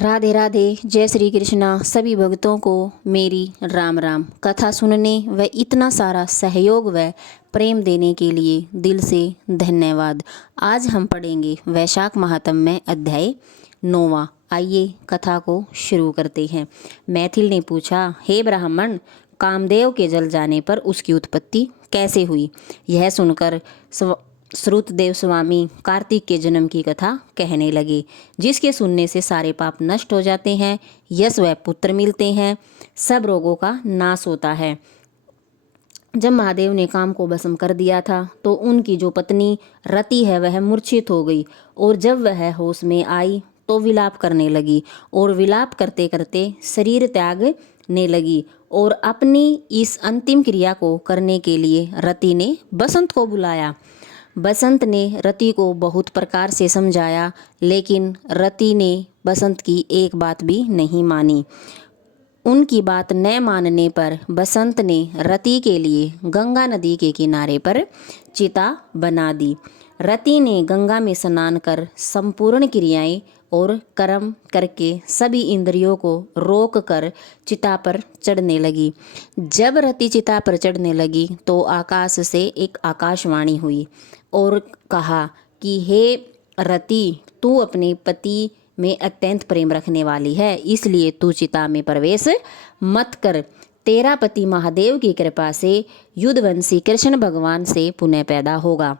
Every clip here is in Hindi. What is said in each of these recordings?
राधे राधे। जय श्री कृष्णा। सभी भक्तों को मेरी राम राम। कथा सुनने व इतना सारा सहयोग व प्रेम देने के लिए दिल से धन्यवाद। आज हम पढ़ेंगे वैशाख महात्म्य अध्याय 9वां। आइए कथा को शुरू करते हैं। मैथिल ने पूछा, हे ब्राह्मण, कामदेव के जल जाने पर उसकी उत्पत्ति कैसे हुई? यह सुनकर श्रुतदेव स्वामी कार्तिक के जन्म की कथा कहने लगे, जिसके सुनने से सारे पाप नष्ट हो जाते हैं, यश व पुत्र मिलते हैं, सब रोगों का नाश होता है। जब महादेव ने काम को भस्म कर दिया था तो उनकी जो पत्नी रति है वह मूर्छित हो गई, और जब वह होश में आई तो विलाप करने लगी, और विलाप करते करते शरीर त्यागने लगी। और अपनी इस अंतिम क्रिया को करने के लिए रति ने बसंत को बुलाया। बसंत ने रति को बहुत प्रकार से समझाया, लेकिन रति ने बसंत की एक बात भी नहीं मानी। उनकी बात न मानने पर बसंत ने रति के लिए गंगा नदी के किनारे पर चिता बना दी। रति ने गंगा में स्नान कर संपूर्ण क्रियाएं और कर्म करके सभी इंद्रियों को रोक कर चिता पर चढ़ने लगी। जब रति चिता पर चढ़ने लगी तो आकाश से एक आकाशवाणी हुई और कहा कि हे रति, तू अपने पति में अत्यंत प्रेम रखने वाली है, इसलिए तू चिता में प्रवेश मत कर। तेरा पति महादेव की कृपा से युद्धवंशी कृष्ण भगवान से पुनः पैदा होगा।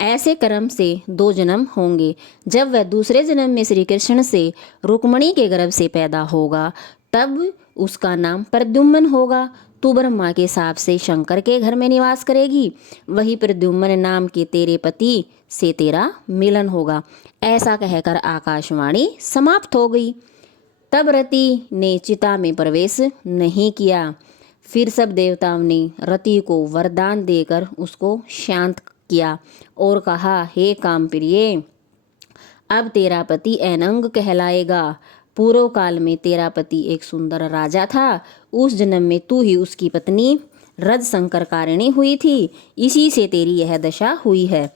ऐसे कर्म से 2 जन्म होंगे। जब वह दूसरे जन्म में श्री कृष्ण से रुक्मणी के गर्भ से पैदा होगा तब उसका नाम प्रद्युम्न होगा। तू ब्रह्मा के शाप से शंकर के घर में निवास करेगी, वही प्रद्युम्न नाम के तेरे पति से तेरा मिलन होगा। ऐसा कहकर आकाशवाणी समाप्त हो गई। तब रति ने चिता में प्रवेश नहीं किया। फिर सब देवताओं ने रति को वरदान देकर उसको शांत किया और कहा, हे कामप्रिय, अब तेरा पति अनंग कहलाएगा। पूर्व काल में तेरा पति एक सुंदर राजा था। उस जन्म में तू ही उसकी पत्नी रज संकरकारिणी हुई थी, इसी से तेरी यह दशा हुई है।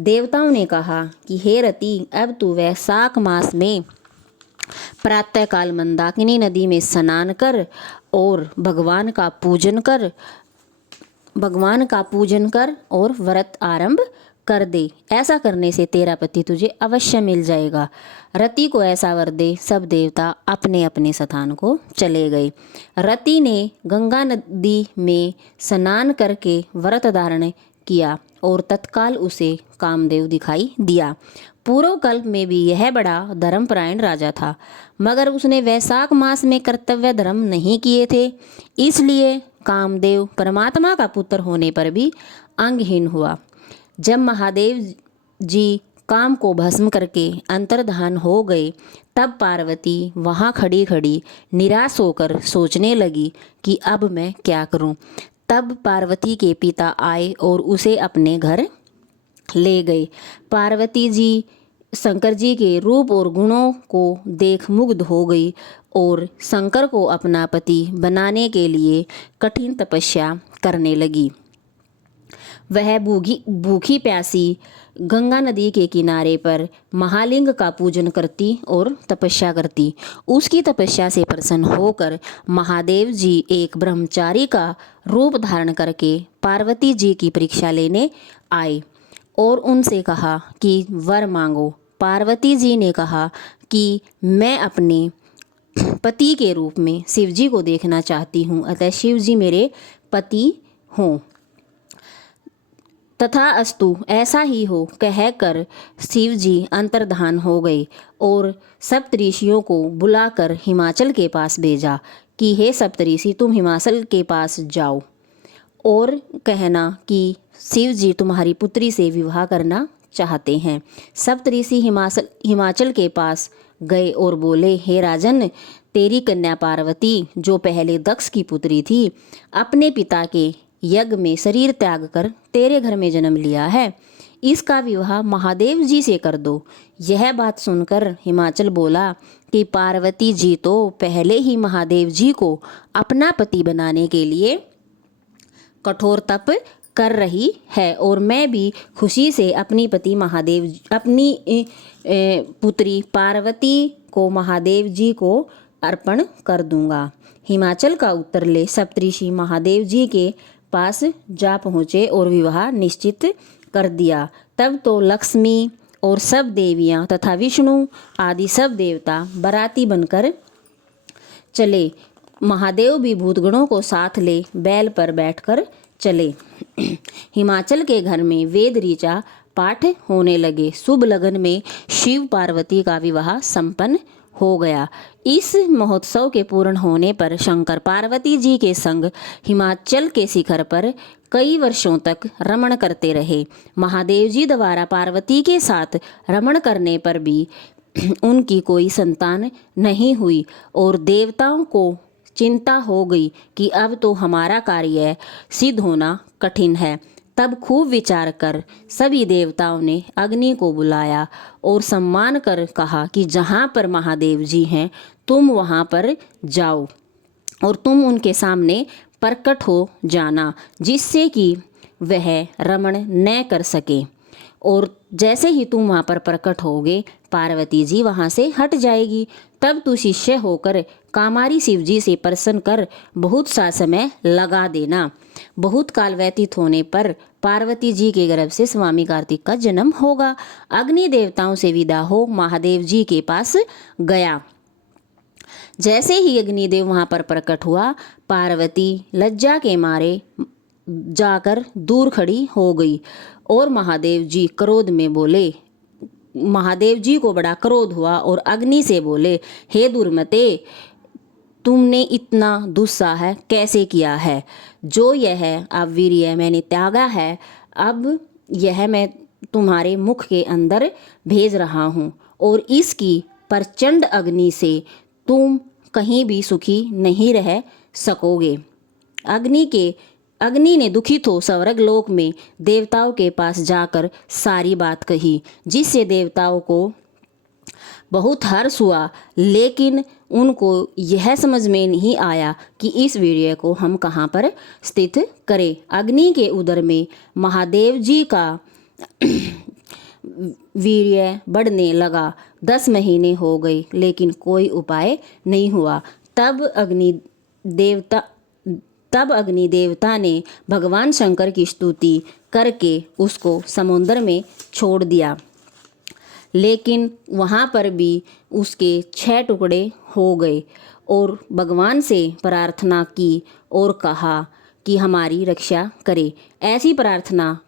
देवताओं ने कहा कि हे रति, अब तू वैशाख मास में प्रातःकाल मंदाकिनी नदी में स्नान कर और भगवान का पूजन कर और व्रत आरंभ कर दे। ऐसा करने से तेरा पति तुझे अवश्य मिल जाएगा। रति को ऐसा वर दे सब देवता अपने अपने स्थान को चले गए। रति ने गंगा नदी में स्नान करके व्रत धारण किया और तत्काल उसे कामदेव दिखाई दिया। पूर्व कल्प में भी यह बड़ा धर्मपरायण राजा था, मगर उसने वैशाख मास में कर्तव्य धर्म नहीं किए थे, इसलिए कामदेव परमात्मा का पुत्र होने पर भी अंगहीन हुआ। जब महादेव जी काम को भस्म करके अंतर्धान हो गए तब पार्वती वहाँ खड़ी खड़ी निराश होकर सोचने लगी कि अब मैं क्या करूं। तब पार्वती के पिता आए और उसे अपने घर ले गए। पार्वती जी शंकर जी के रूप और गुणों को देख मुग्ध हो गई और शंकर को अपना पति बनाने के लिए कठिन तपस्या करने लगी। वह भूखी प्यासी गंगा नदी के किनारे पर महालिंग का पूजन करती और तपस्या करती। उसकी तपस्या से प्रसन्न होकर महादेव जी एक ब्रह्मचारी का रूप धारण करके पार्वती जी की परीक्षा लेने आए और उनसे कहा कि वर मांगो। पार्वती जी ने कहा कि मैं अपने पति के रूप में शिव जी को देखना चाहती हूँ, अतः शिव जी मेरे पति हों। तथा अस्तु, ऐसा ही हो कहकर शिव जी अंतर्धान हो गए और सप्तऋषियों को बुलाकर हिमाचल के पास भेजा कि हे सप्तऋषि, तुम हिमाचल के पास जाओ और कहना कि शिव जी तुम्हारी पुत्री से विवाह करना चाहते हैं। सप्तऋषि हिमाचल के पास गए और बोले, हे राजन, तेरी कन्या पार्वती, जो पहले दक्ष की पुत्री थी, अपने पिता के यज्ञ में शरीर त्याग कर तेरे घर में जन्म लिया है, इसका विवाह महादेव जी से कर दो। यह बात सुनकर हिमाचल बोला कि पार्वती जी तो पहले ही महादेव जी को अपना पति बनाने के लिए कठोर तप कर रही है और मैं भी खुशी से अपनी पुत्री पार्वती को महादेव जी को अर्पण कर दूंगा। हिमाचल का उत्तर ले सप्तऋषि महादेव जी के पास जा पहुँचे और विवाह निश्चित कर दिया। तब तो लक्ष्मी और सब देवियाँ तथा विष्णु आदि सब देवता बाराती बनकर चले। महादेव भी भूतगणों को साथ ले बैल पर बैठकर चले। हिमाचल के घर में वेद ऋचा पाठ होने लगे। शुभ लगन में शिव पार्वती का विवाह संपन्न हो गया। इस महोत्सव के पूर्ण होने पर शंकर पार्वती जी के संग हिमाचल के शिखर पर कई वर्षों तक रमण करते रहे। महादेव जी द्वारा पार्वती के साथ रमण करने पर भी उनकी कोई संतान नहीं हुई और देवताओं को चिंता हो गई कि अब तो हमारा कार्य सिद्ध होना कठिन है। तब खूब विचार कर सभी देवताओं ने अग्नि को बुलाया और सम्मान कर कहा कि जहाँ पर महादेव जी हैं तुम वहाँ पर जाओ और तुम उनके सामने प्रकट हो जाना, जिससे कि वह रमण न कर सके। और जैसे ही तुम वहाँ पर प्रकट होगे पार्वती जी वहाँ से हट जाएगी। तब तू शिष्य होकर कामारी शिव जी से प्रसन्न कर बहुत सा समय लगा देना। बहुत काल व्यतीत होने पर पार्वती जी के गर्भ से स्वामी कार्तिक का जन्म होगा। अग्नि देवताओं से विदा हो महादेव जी के पास गया। जैसे ही अग्निदेव वहाँ पर प्रकट हुआ पार्वती लज्जा के मारे जाकर दूर खड़ी हो गई और महादेव जी क्रोध में बोले। महादेव जी को बड़ा क्रोध हुआ और अग्नि से बोले, हे दुर्मते, तुमने इतना दुस्साह कैसे किया है? जो यह अब वीर्य मैंने त्यागा है, अब यह मैं तुम्हारे मुख के अंदर भेज रहा हूँ और इसकी प्रचंड अग्नि से तुम कहीं भी सुखी नहीं रह सकोगे। अग्नि ने दुखित हो स्वर्ग लोक में देवताओं के पास जाकर सारी बात कही, जिससे देवताओं को बहुत हर्ष हुआ। लेकिन उनको यह समझ में नहीं आया कि इस वीर्य को हम कहाँ पर स्थित करें। अग्नि के उदर में महादेव जी का वीर्य बढ़ने लगा। 10 महीने हो गए लेकिन कोई उपाय नहीं हुआ। तब अग्नि देवता ने भगवान शंकर की स्तुति करके उसको समुद्र में छोड़ दिया। लेकिन वहाँ पर भी उसके 6 टुकड़े हो गए और भगवान से प्रार्थना की और कहा कि हमारी रक्षा करे। ऐसी प्रार्थना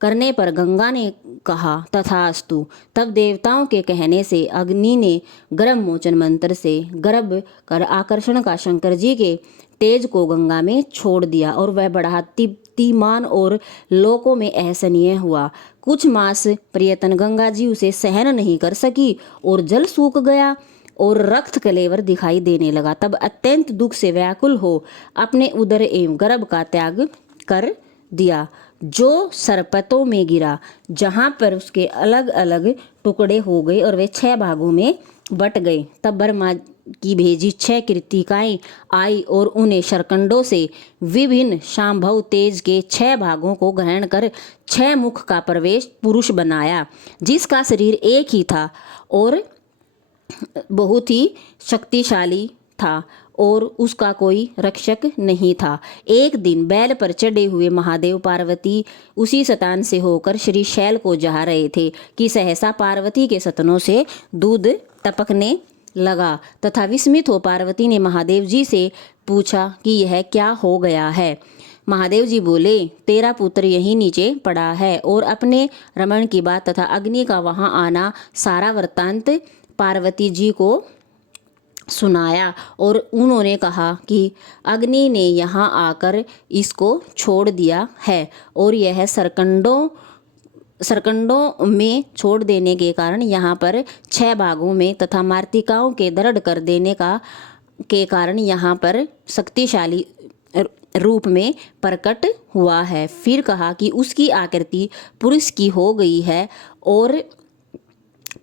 करने पर गंगा ने कहा तथास्तु। तब देवताओं के कहने से अग्नि ने गर्भ मोचन मंत्र से गर्भ कर आकर्षण का शंकर जी के तेज को गंगा में छोड़ दिया और वह बड़ा दीप्तिमान और लोकों में असहनीय हुआ। कुछ मास प्रयत्न गंगा जी उसे सहन नहीं कर सकी और जल सूख गया और रक्त कलेवर दिखाई देने लगा। तब अत्यंत दुख से व्याकुल हो अपने उदर एवं गर्भ का त्याग कर दिया, जो सरपतों में गिरा, जहाँ पर उसके अलग अलग टुकड़े हो गए और वे 6 भागों में बट गए। तब ब्रह्मा की भेजी 6 कृतिकाएं आई और उन्हें शरकंडों से विभिन्न शांभव तेज के 6 भागों को ग्रहण कर 6 मुख का प्रवेश पुरुष बनाया, जिसका शरीर एक ही था और बहुत ही शक्तिशाली था और उसका कोई रक्षक नहीं था। एक दिन बैल पर चढ़े हुए महादेव पार्वती उसी स्थान से होकर श्री शैल को जा रहे थे कि सहसा पार्वती के सतनों से दूध टपकने लगा तथा विस्मित हो पार्वती ने महादेव जी से पूछा कि यह क्या हो गया है। महादेव जी बोले, तेरा पुत्र यहीं नीचे पड़ा है। और अपने रमण की बात तथा अग्नि का वहां आना सारा वृत्तांत पार्वती जी को सुनाया और उन्होंने कहा कि अग्नि ने यहाँ आकर इसको छोड़ दिया है और यह सरकंडों में छोड़ देने के कारण यहाँ पर 6 भागों में तथा मार्तिकाओं के दृढ़ कर देने के कारण यहाँ पर शक्तिशाली रूप में प्रकट हुआ है। फिर कहा कि उसकी आकृति पुरुष की हो गई है और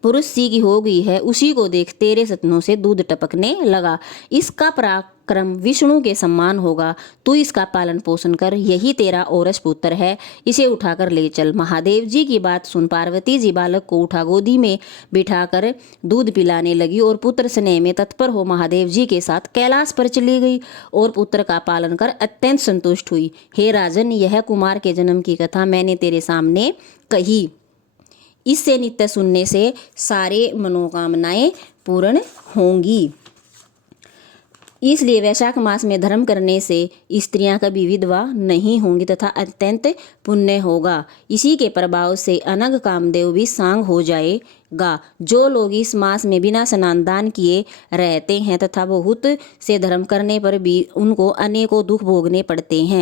पुरुष सी की हो गई है, उसी को देख तेरे सतनों से दूध टपकने लगा। इसका पराक्रम विष्णु के समान होगा, तू इसका पालन पोषण कर, यही तेरा औरस पुत्र है, इसे उठाकर ले चल। महादेव जी की बात सुन पार्वती जी बालक को उठा गोदी में बिठाकर दूध पिलाने लगी और पुत्र स्नेह में तत्पर हो महादेव जी के साथ कैलाश पर चली गई और पुत्र का पालन कर अत्यंत संतुष्ट हुई। हे राजन, यह कुमार के जन्म की कथा मैंने तेरे सामने कही। इससे नित्य सुनने से सारे मनोकामनाएं पूर्ण होंगी। इसलिए वैशाख मास में धर्म करने से स्त्रियां कभी विधवा नहीं होंगी तथा अत्यंत पुण्य होगा। इसी के प्रभाव से अनग कामदेव भी सांग हो जाएगा। जो लोग इस मास में बिना स्नान दान किए रहते हैं तथा बहुत से धर्म करने पर भी उनको अनेकों दुख भोगने पड़ते हैं।